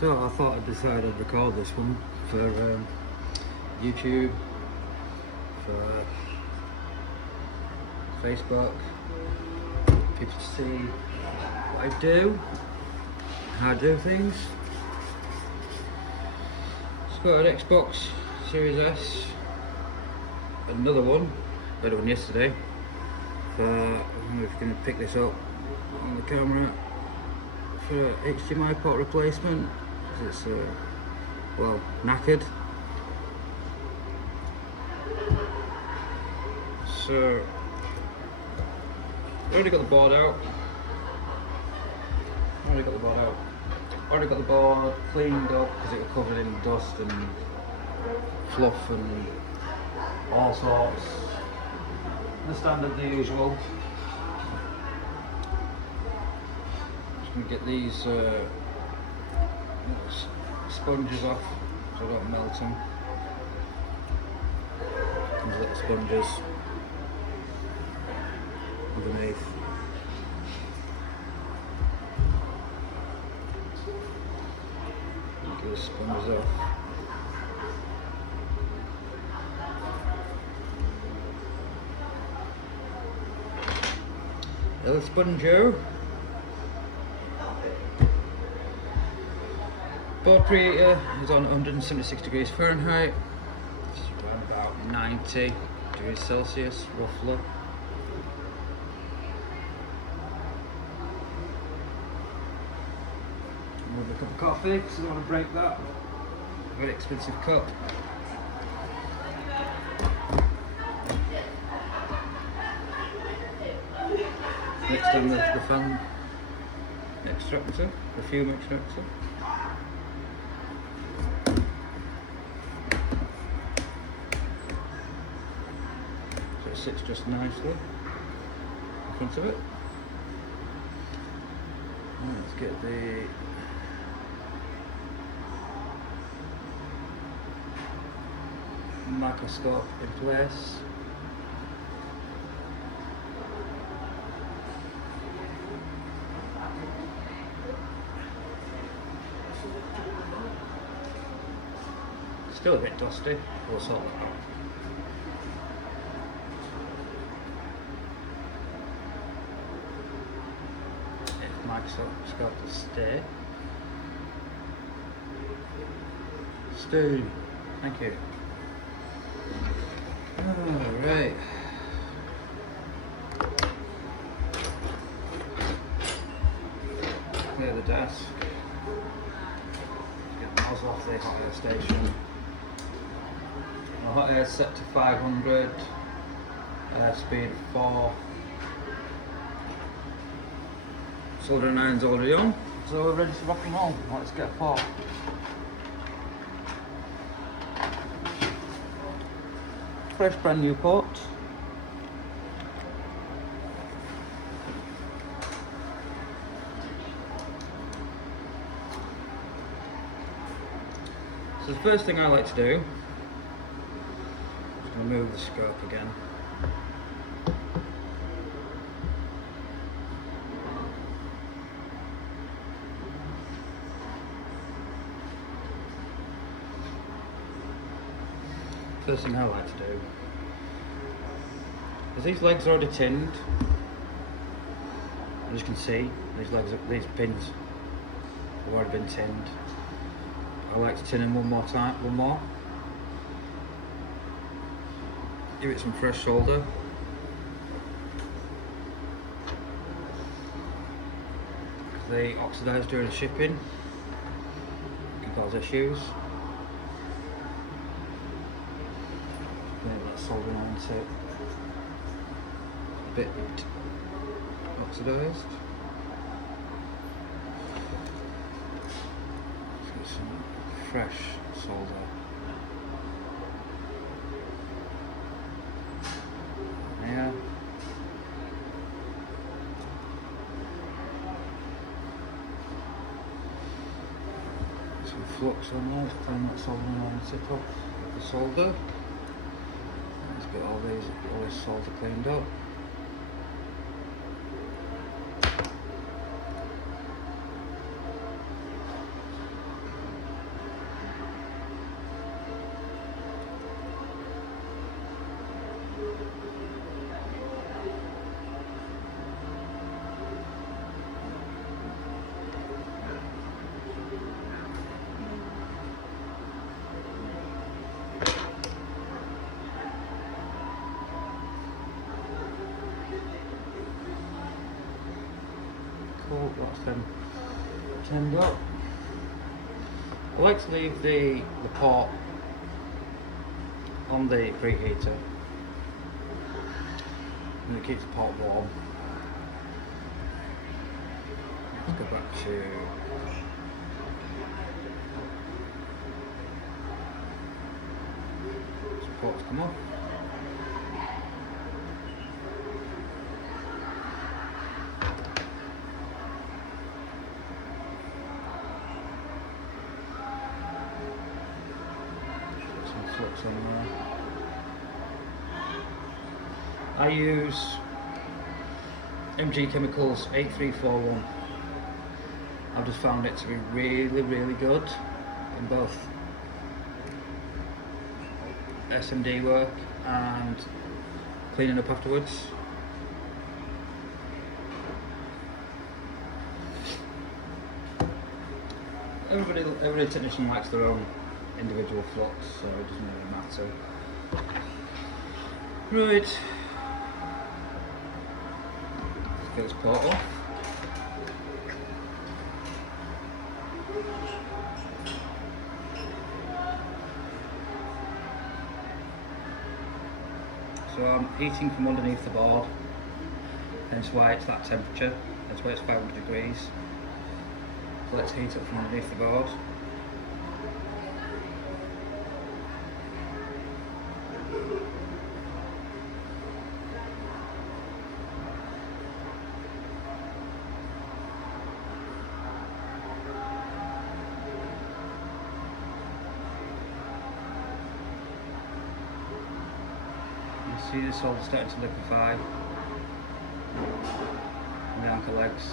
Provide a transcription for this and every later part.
So I thought I'd decide I'd record this one for YouTube, for Facebook, people to see what I do, how I do things. Just got an Xbox Series S, another one, I had one yesterday. I'm just going to pick this up on the camera for HDMI port replacement. It's well, knackered. So already got the board out. Already got the board cleaned up because it was covered in dust and fluff and all sorts. The standard, the usual. Just gonna get these sponges off so I don't melt them. These little sponges underneath. Get the sponges off. Little Sponjo. Board preheater is on 176 degrees Fahrenheit. It's around about 90 degrees Celsius, roughly. Another cup of coffee because I don't want to break that. Very expensive cup. Next on the fan extractor, the fume extractor. So it sits just nicely in front of it. And let's get the microscope in place. Still a bit dusty, we'll sort that out. If microscope to stay. Stay. Thank you. Alright. Clear the desk. Get the nozzle off the hot air station. The hot air set to 500, speed 4. Soldering iron's already on, so we're ready to rock and roll. Let's get 4. Fresh brand new port. So the first thing I like to do, remove the scope again. First thing I like to do is these legs are already tinned. As you can see, these pins have already been tinned. I like to tin them one more. Give it some fresh solder. Because they oxidise during shipping, can cause issues. Maybe that soldering onto it. A bit oxidised. Let's get some fresh solder. Yeah. Some flux on there, clean that soldering on the tip off the solder. Let's get all this solder cleaned up. them turned up. I like to leave the pot on the preheater and it keeps the pot warm. Let's go back to this pot's come off. Flux on there. I use MG Chemicals 8341. I've just found it to be really good in both SMD work and cleaning up afterwards. Every technician likes their own individual flux, so it doesn't really matter. Right, let's get this pot off. So I'm heating from underneath the board, hence why it's that temperature, that's why it's 500 degrees. So let's heat up from underneath the board. See the solder starting to liquefy on the anchor legs.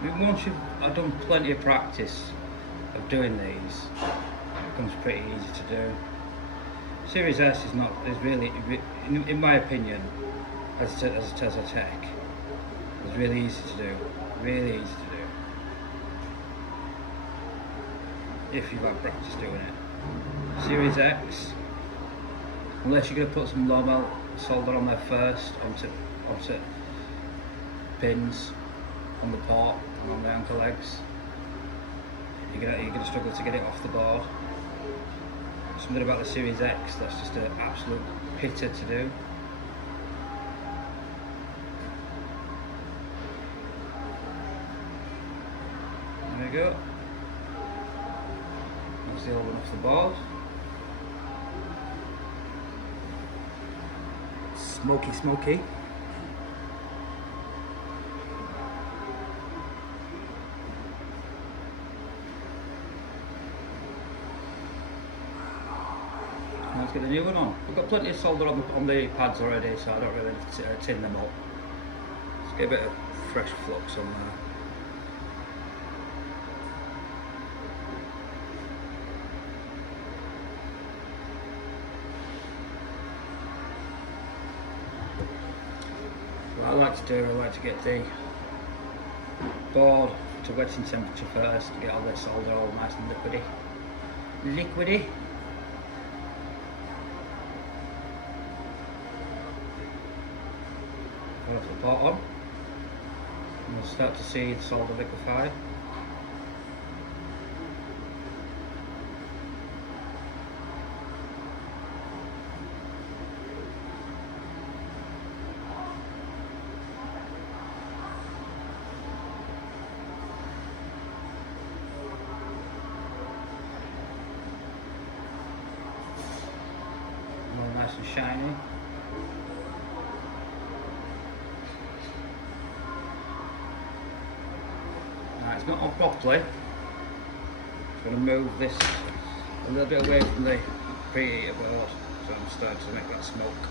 I mean, once I've done plenty of practice of doing these, it becomes pretty easy to do. Series S is really, in my opinion, as a tech, it's really easy to do, if you've had practice doing it. Series X, unless you're going to put some low melt solder on there first, onto pins on the pot and on the anchor legs, you're going to struggle to get it off the board. Something about the Series X, that's just an absolute hitter to do. There we go. That's the old one off the board. Smoky. Let's get the new one on. We've got plenty of solder on the pads already, so I don't really need to tin them up. Let's get a bit of fresh flux on there. What I like to do, I like to get the board to wetting temperature first to get all this solder all nice and liquidy. I'll put the pot on and we'll start to see the solder liquefy. Nice and shiny. It's not on properly. I'm going to move this a little bit away from the preheater board, so I'm starting to make that smoke.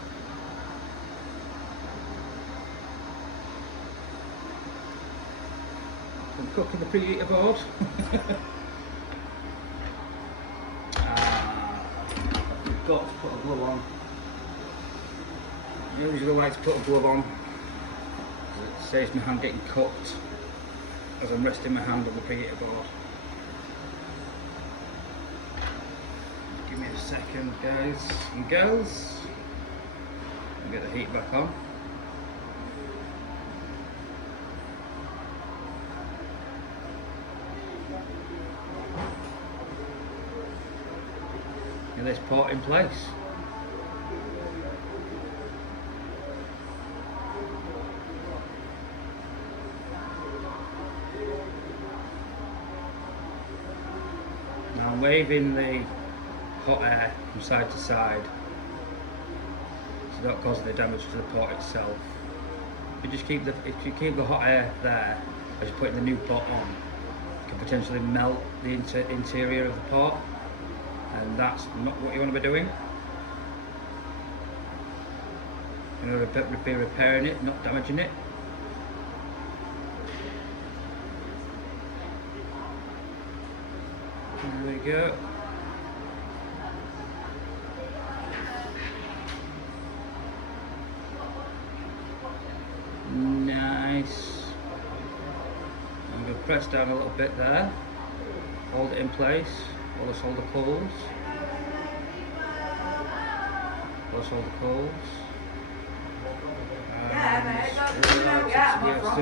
I'm cooking the preheater board. I've got to put a glove on. I usually like to put a glove on, it saves my hand getting cut as I'm resting my hand on the preheater board. second, guys and girls. I'll get the heat back on. Get this port in place. Now I'm waving the hot air from side to side so not causing the damage to the port itself. If you keep the hot air there as you're putting the new port on, it can potentially melt the interior of the port, and that's not what you want to be doing. You want to be repairing it, not damaging it. There we go. Nice. I'm going to press down a little bit there, hold it in place, while I solder coals.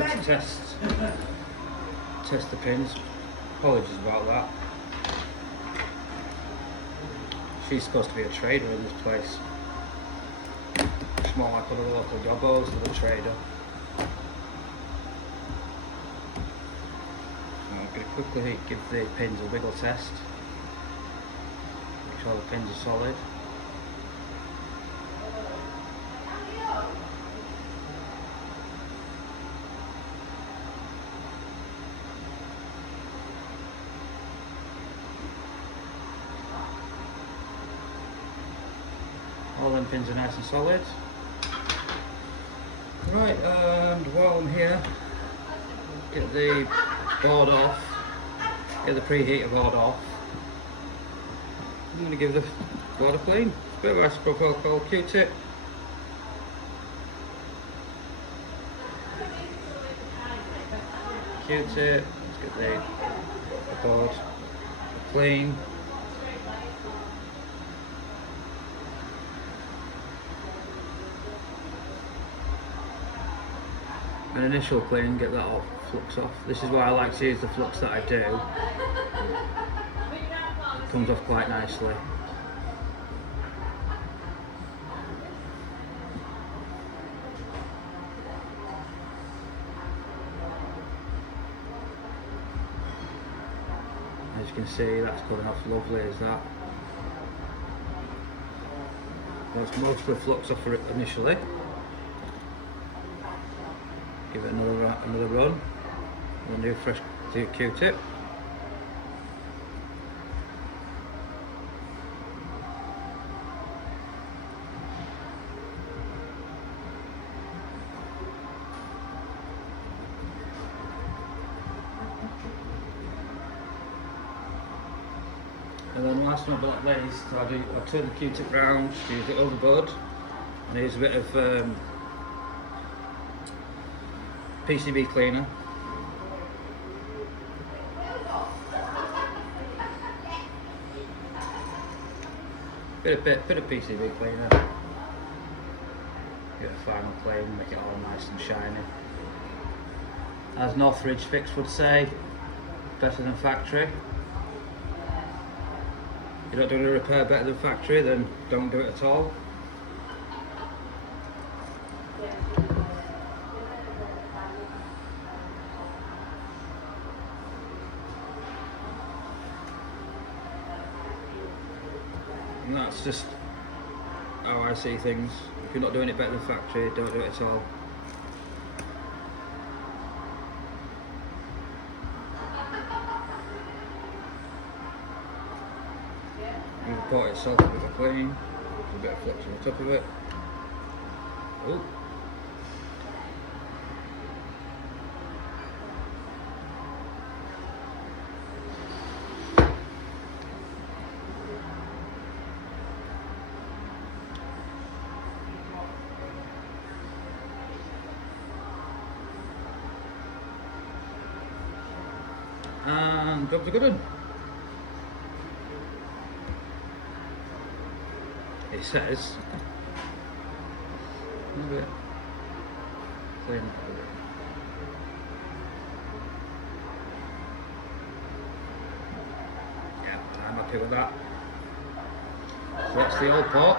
And test the pins. Apologies about that. She's supposed to be a trader in this place. It's more like one of the local jobbos than a trader. I'm going to quickly give the pins a wiggle test. Make sure the pins are solid. All them pins are nice and solid. Right, and while I'm here, get the board off, get the preheater board off. I'm going to give the board a clean. A bit of isopropyl Q-tip. Q-tip, let's get the board clean. An initial clean, get that off, flux off. This is why I like to use the flux that I do. It comes off quite nicely. As you can see, that's coming off lovely as that. That's most of the flux off initially. Give it another run with a new fresh Q-tip. And then last but not least, I turn the Q-tip round, use the overboard, and use a bit of PCB cleaner. Bit of PCB cleaner. Get a final clean, make it all nice and shiny. As Northridge Fix would say, better than factory. If you're not doing a repair better than factory, then don't do it at all. And that's just how I see things. If you're not doing it better than factory, don't do it at all. The port itself is a bit clean, there's a bit of flux on the top of it. Oh. And job's a good one. it says, a bit clean up a bit. Yeah, I'm happy with that. So that's the old port.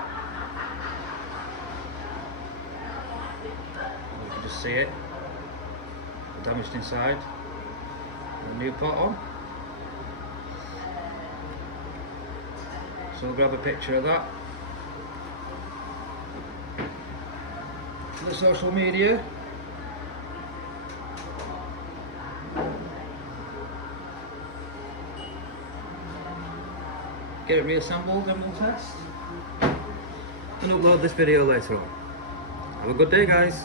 You can just see it, the damaged inside. The new port on. So we'll grab a picture of that for the social media. Get it reassembled and we'll test. And upload this video later on. Have a good day, guys.